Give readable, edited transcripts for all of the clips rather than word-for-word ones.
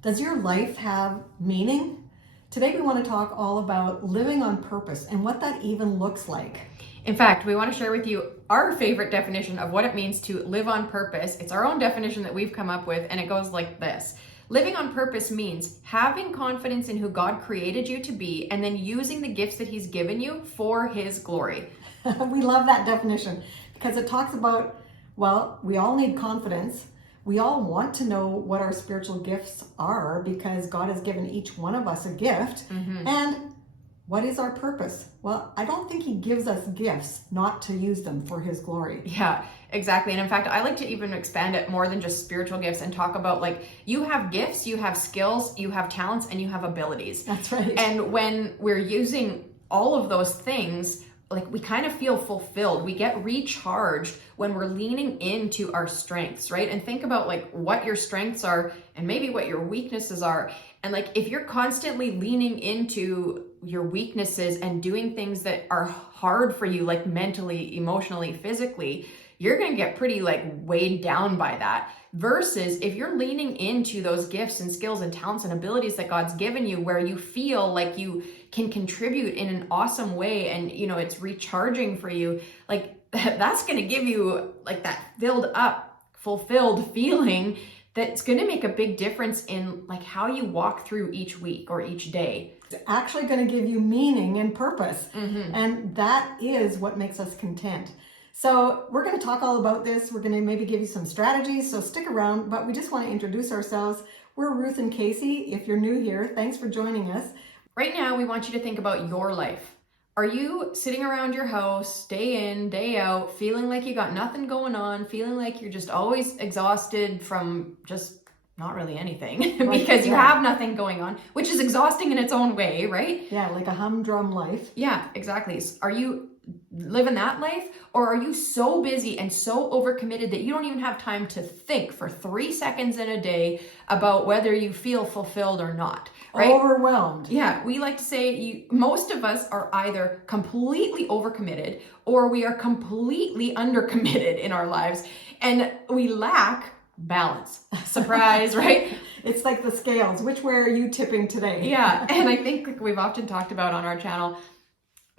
Does your life have meaning? Today we want to talk all about living on purpose and what that even looks like. In fact, we want to share with you our favorite definition of what it means to live on purpose. It's our own definition that we've come up with, and it goes like this. Living on purpose means having confidence in who God created you to be and then using the gifts that He's given you for His glory. We love that definition because it talks about, well, we all need confidence. We all want to know what our spiritual gifts are because God has given each one of us a gift. And what is our purpose? Well, I don't think He gives us gifts not to use them for His glory. Yeah, exactly. And in fact, I like to even expand it more than just spiritual gifts and talk about like you have gifts, you have skills, you have talents, and you have abilities. That's right. And when we're using all of those things, like we kind of feel fulfilled. We get recharged when we're leaning into our strengths, right? And think about like what your strengths are and maybe what your weaknesses are. And like if you're constantly leaning into your weaknesses and doing things that are hard for you, like mentally, emotionally, physically, you're going to get pretty like weighed down by that. Versus if you're leaning into those gifts and skills and talents and abilities that God's given you, where you feel like you can contribute in an awesome way and you know it's recharging for you, like that's going to give you like that filled up, fulfilled feeling that's going to make a big difference in like how you walk through each week or each day. It's actually going to give you meaning and purpose. And that is what makes us content. So we're going to talk all about this. We're going to maybe give you some strategies, so stick around, but we just want to introduce ourselves. We're Ruth and Casey. If you're new here, thanks for joining us. Right now, we want you to think about your life. Are you sitting around your house, day in, day out, feeling like you got nothing going on, feeling like you're just always exhausted from just not really anything because you have nothing going on, which is exhausting in its own way, right? Yeah, like a humdrum life. Yeah, exactly. Are you living that life, or are you so busy and so overcommitted that you don't even have time to think for 3 seconds in a day about whether you feel fulfilled or not, right? Overwhelmed. Yeah, we like to say most of us are either completely overcommitted or we are completely undercommitted in our lives, and we lack balance. Surprise, right? It's like the scales. Which way are you tipping today? Yeah, and I think like we've often talked about on our channel,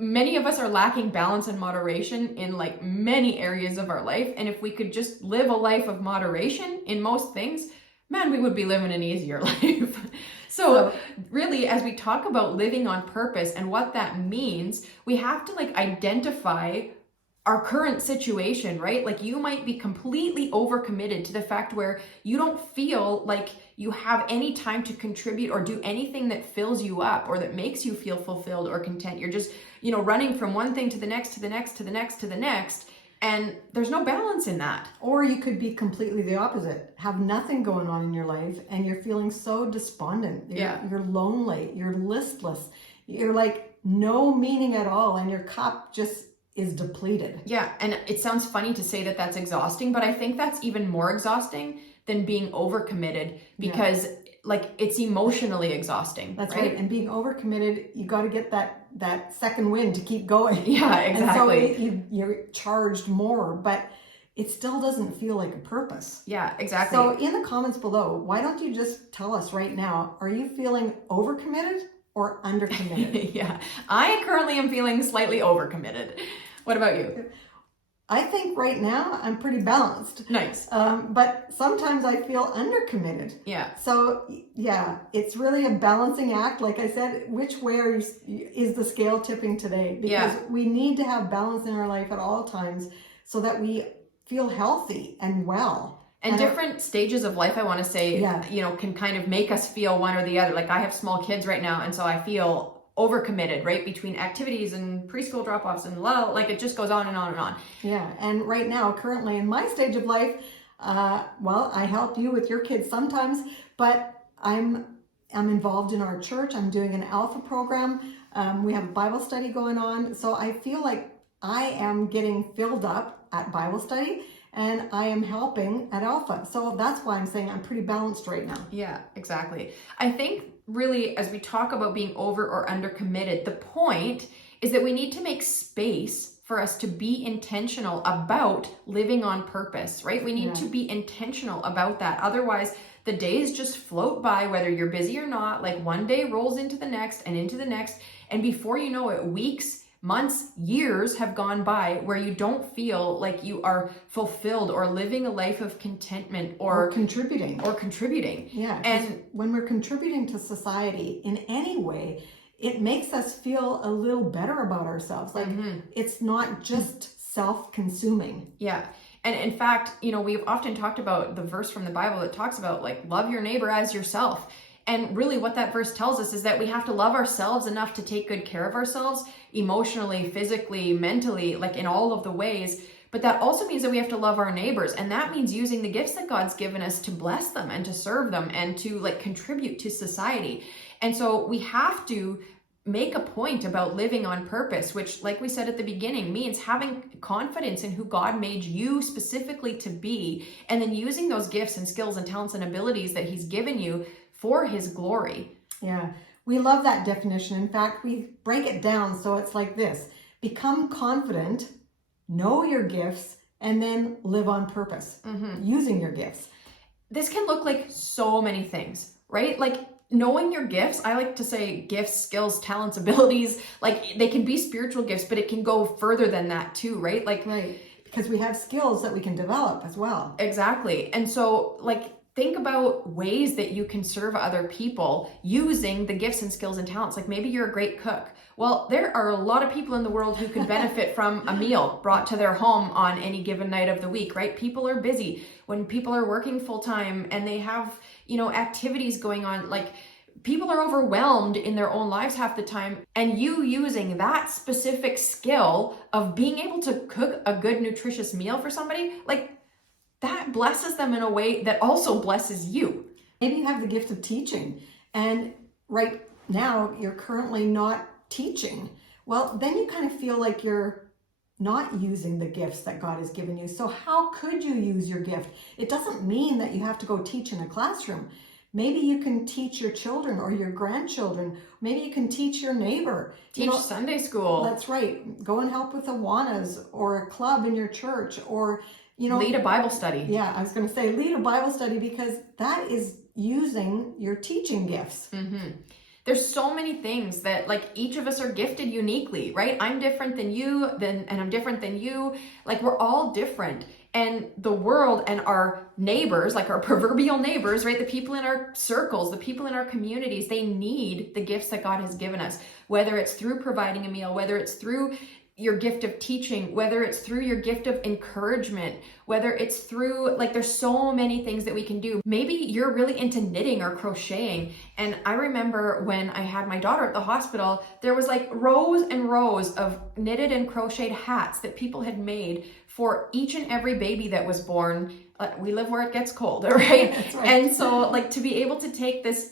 many of us are lacking balance and moderation in like many areas of our life. And if we could just live a life of moderation in most things, man, we would be living an easier life. So really, as we talk about living on purpose and what that means, we have to like identify our current situation, right? Like you might be completely overcommitted to the fact where you don't feel like you have any time to contribute or do anything that fills you up or that makes you feel fulfilled or content. You're just, you know, running from one thing to the next, to the next, to the next, to the next. And there's no balance in that. Or you could be completely the opposite. Have nothing going on in your life and you're feeling so despondent. You're lonely. You're listless. You're like no meaning at all. And your cup just is depleted. Yeah. And it sounds funny to say that that's exhausting, but I think that's even more exhausting than being overcommitted because like it's emotionally exhausting. That's right. And being overcommitted, you got to get that second wind to keep going. Yeah, exactly. And so you're charged more, but it still doesn't feel like a purpose. Yeah, exactly. So in the comments below, why don't you just tell us right now, are you feeling overcommitted or undercommitted? Yeah, I currently am feeling slightly overcommitted. What about you? I think right now I'm pretty balanced. Nice. But sometimes I feel undercommitted. Yeah. So yeah, it's really a balancing act. Like I said, which way is the scale tipping today? Because we need to have balance in our life at all times so that we feel healthy and well. And different stages of life, I want to say, you know, can kind of make us feel one or the other. Like I have small kids right now, and so I feel overcommitted, right? Between activities and preschool drop-offs and like it just goes on and on and on. Yeah. And right now, currently in my stage of life, well, I help you with your kids sometimes, but I'm involved in our church. I'm doing an Alpha program. We have a Bible study going on. So I feel like I am getting filled up at Bible study and I am helping at Alpha. So that's why I'm saying I'm pretty balanced right now. Yeah, exactly. I think really, as we talk about being over or under committed, the point is that we need to make space for us to be intentional about living on purpose, right? We need to be intentional about that. Otherwise, the days just float by, whether you're busy or not. Like one day rolls into the next and into the next. And before you know it, weeks, months, years have gone by where you don't feel like you are fulfilled or living a life of contentment or contributing. Yeah. And when we're contributing to society in any way, it makes us feel a little better about ourselves. Like it's not just self-consuming. Yeah. And in fact, we've often talked about the verse from the Bible that talks about like love your neighbor as yourself. And really what that verse tells us is that we have to love ourselves enough to take good care of ourselves emotionally, physically, mentally, like in all of the ways. But that also means that we have to love our neighbors. And that means using the gifts that God's given us to bless them and to serve them and to like contribute to society. And so we have to make a point about living on purpose, which, like we said at the beginning, means having confidence in who God made you specifically to be, and then using those gifts and skills and talents and abilities that He's given you for His glory. Yeah, we love that definition. In fact, we break it down so it's like this: become confident, know your gifts, and then live on purpose using your gifts. This can look like so many things, right? Like knowing your gifts, I like to say gifts, skills, talents, abilities, like they can be spiritual gifts, but it can go further than that too, right? Right, because we have skills that we can develop as well. Exactly. And so like think about ways that you can serve other people using the gifts and skills and talents. Like maybe you're a great cook. Well, there are a lot of people in the world who could benefit from a meal brought to their home on any given night of the week, right? People are busy. When people are working full time and they have, activities going on, like people are overwhelmed in their own lives half the time. And you using that specific skill of being able to cook a good, nutritious meal for somebody, like that blesses them in a way that also blesses you. Maybe you have the gift of teaching, and right now you're currently not teaching. Well, then you kind of feel like you're not using the gifts that God has given you. So how could you use your gift? It doesn't mean that you have to go teach in a classroom. Maybe you can teach your children or your grandchildren. Maybe you can teach your neighbor. Teach Sunday school. That's right. Go and help with Awanas or a club in your church, or lead a Bible study. Yeah, I was going to say lead a Bible study, because that is using your teaching gifts. There's so many things that like each of us are gifted uniquely, right? I'm different than you, and I'm different than you. Like we're all different. And the world and our neighbors, like our proverbial neighbors, right? The people in our circles, the people in our communities, they need the gifts that God has given us, whether it's through providing a meal, whether it's through your gift of teaching, whether it's through your gift of encouragement, whether it's through, like there's so many things that we can do. Maybe you're really into knitting or crocheting. And I remember when I had my daughter at the hospital, there was like rows and rows of knitted and crocheted hats that people had made for each and every baby that was born. We live where it gets cold, right? That's right. And so like to be able to take this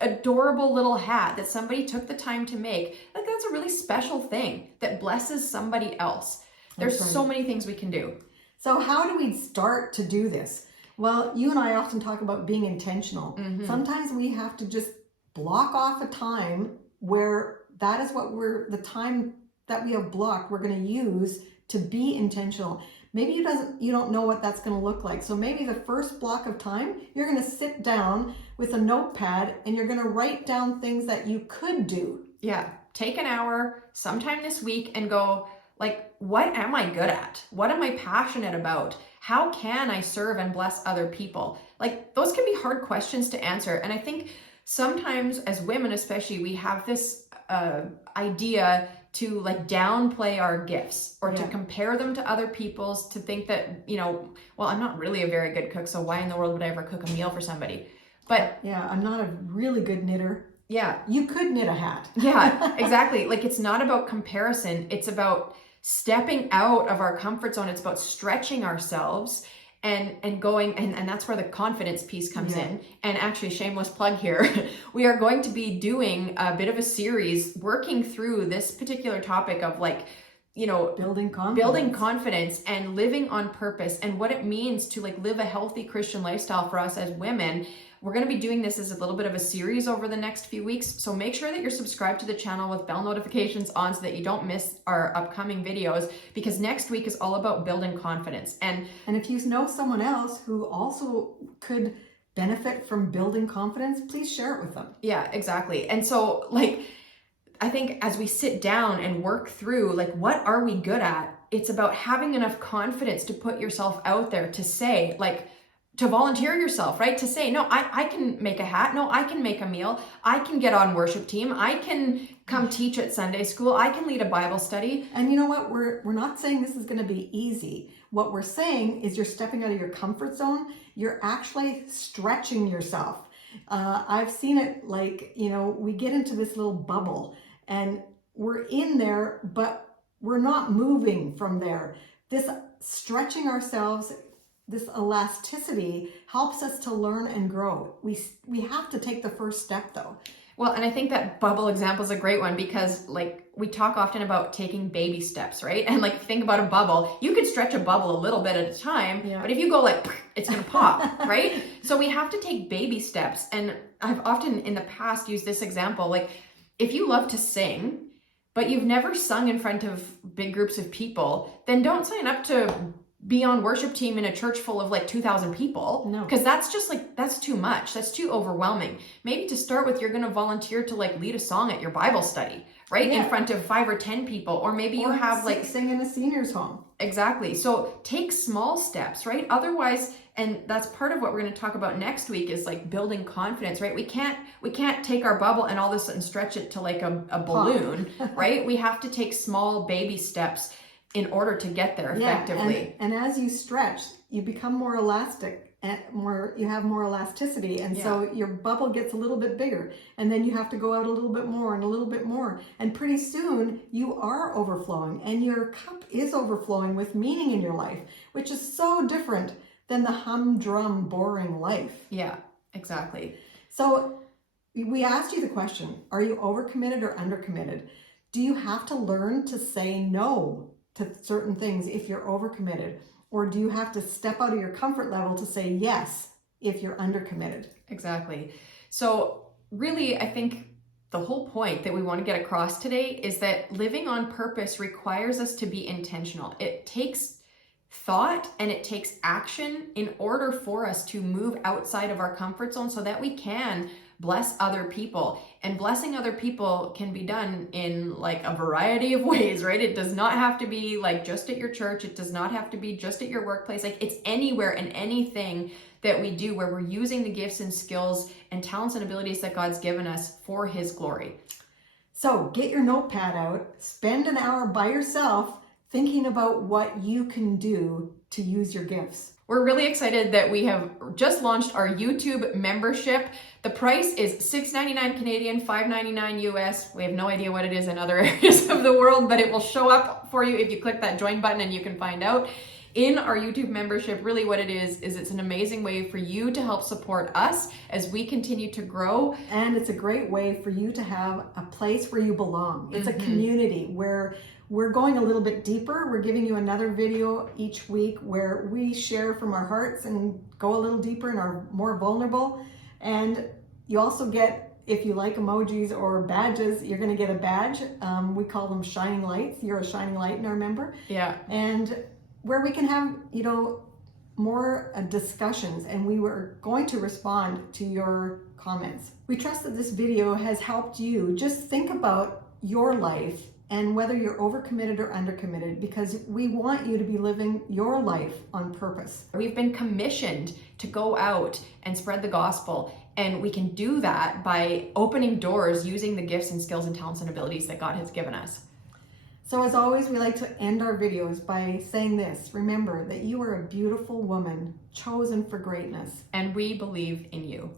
adorable little hat that somebody took the time to make, like that's a really special thing that blesses somebody else. There's so many things we can do. So how do we start to do this? Well, you and I often talk about being intentional. Sometimes we have to just block off a time where that is what the time that we have blocked, we're going to use to be intentional. Maybe you don't know what that's going to look like. So maybe the first block of time, you're going to sit down with a notepad and you're going to write down things that you could do. Yeah. Take an hour sometime this week and go like, what am I good at? What am I passionate about? How can I serve and bless other people? Like those can be hard questions to answer. And I think sometimes as women, especially, we have this idea to like downplay our gifts or to compare them to other people's, to think that, well, I'm not really a very good cook, so why in the world would I ever cook a meal for somebody? But yeah, I'm not a really good knitter. Yeah. You could knit a hat. Yeah, exactly. Like it's not about comparison. It's about stepping out of our comfort zone. It's about stretching ourselves and going, and that's where the confidence piece comes in. And actually, shameless plug here, we are going to be doing a bit of a series working through this particular topic of like, building confidence and living on purpose and what it means to like live a healthy Christian lifestyle for us as women. We're going to be doing this as a little bit of a series over the next few weeks. So make sure that you're subscribed to the channel with bell notifications on so that you don't miss our upcoming videos, because next week is all about building confidence. And if you know someone else who also could benefit from building confidence, please share it with them. Yeah, exactly. And so like, I think as we sit down and work through, like, what are we good at? It's about having enough confidence to put yourself out there, to say, like, to volunteer yourself, right? To say, no, I can make a hat. No, I can make a meal. I can get on worship team. I can come teach at Sunday school. I can lead a Bible study. And you know what? We're not saying this is going to be easy. What we're saying is you're stepping out of your comfort zone. You're actually stretching yourself. I've seen it, like, we get into this little bubble and we're in there, but we're not moving from there. This stretching ourselves, this elasticity helps us to learn and grow. We have to take the first step though. Well, and I think that bubble example is a great one because, like, we talk often about taking baby steps, right? And like, think about a bubble. You could stretch a bubble a little bit at a time, but if you go like, it's going to pop, right? So we have to take baby steps. And I've often in the past used this example, like, if you love to sing, but you've never sung in front of big groups of people, then don't sign up to be on worship team in a church full of like 2,000 people. No. Because that's just like, that's too much. That's too overwhelming. Maybe to start with, you're going to volunteer to like lead a song at your Bible study, right? Yeah. In front of 5 or 10 people. Or maybe you have like... sing in a senior's home. Exactly. So take small steps, right? Otherwise, and that's part of what we're going to talk about next week, is like building confidence, right? We can't take our bubble and all of a sudden stretch it to like a balloon, right? We have to take small baby steps in order to get there effectively. And as you stretch, you become more elastic and you have more elasticity. And so your bubble gets a little bit bigger, and then you have to go out a little bit more and a little bit more. And pretty soon you are overflowing, and your cup is overflowing with meaning in your life, which is so different than the humdrum, boring life. Yeah, exactly. So we asked you the question, are you overcommitted or undercommitted? Do you have to learn to say no to certain things if you're overcommitted? Or do you have to step out of your comfort level to say yes if you're undercommitted? Exactly. So really, I think the whole point that we want to get across today is that living on purpose requires us to be intentional. It takes thought and it takes action in order for us to move outside of our comfort zone so that we can bless other people. And blessing other people can be done in like a variety of ways, right? It does not have to be like just at your church. It does not have to be just at your workplace. Like, it's anywhere and anything that we do where we're using the gifts and skills and talents and abilities that God's given us for His glory. So get your notepad out, spend an hour by yourself thinking about what you can do to use your gifts. We're really excited that we have just launched our YouTube membership. The price is $6.99 Canadian, $5.99 US. We have no idea what it is in other areas of the world, but it will show up for you if you click that join button, and you can find out. In our YouTube membership, really what it is it's an amazing way for you to help support us as we continue to grow. And it's a great way for you to have a place where you belong. It's a community where we're going a little bit deeper. We're giving you another video each week where we share from our hearts and go a little deeper and are more vulnerable. And you also get, if you like emojis or badges, you're going to get a badge. We call them shining lights. You're a shining light in our member. Yeah. And where we can have, more discussions, and we were going to respond to your comments. We trust that this video has helped you just think about your life and whether you're overcommitted or undercommitted, because we want you to be living your life on purpose. We've been commissioned to go out and spread the gospel, and we can do that by opening doors using the gifts and skills and talents and abilities that God has given us. So as always, we like to end our videos by saying this: remember that you are a beautiful woman chosen for greatness. And we believe in you.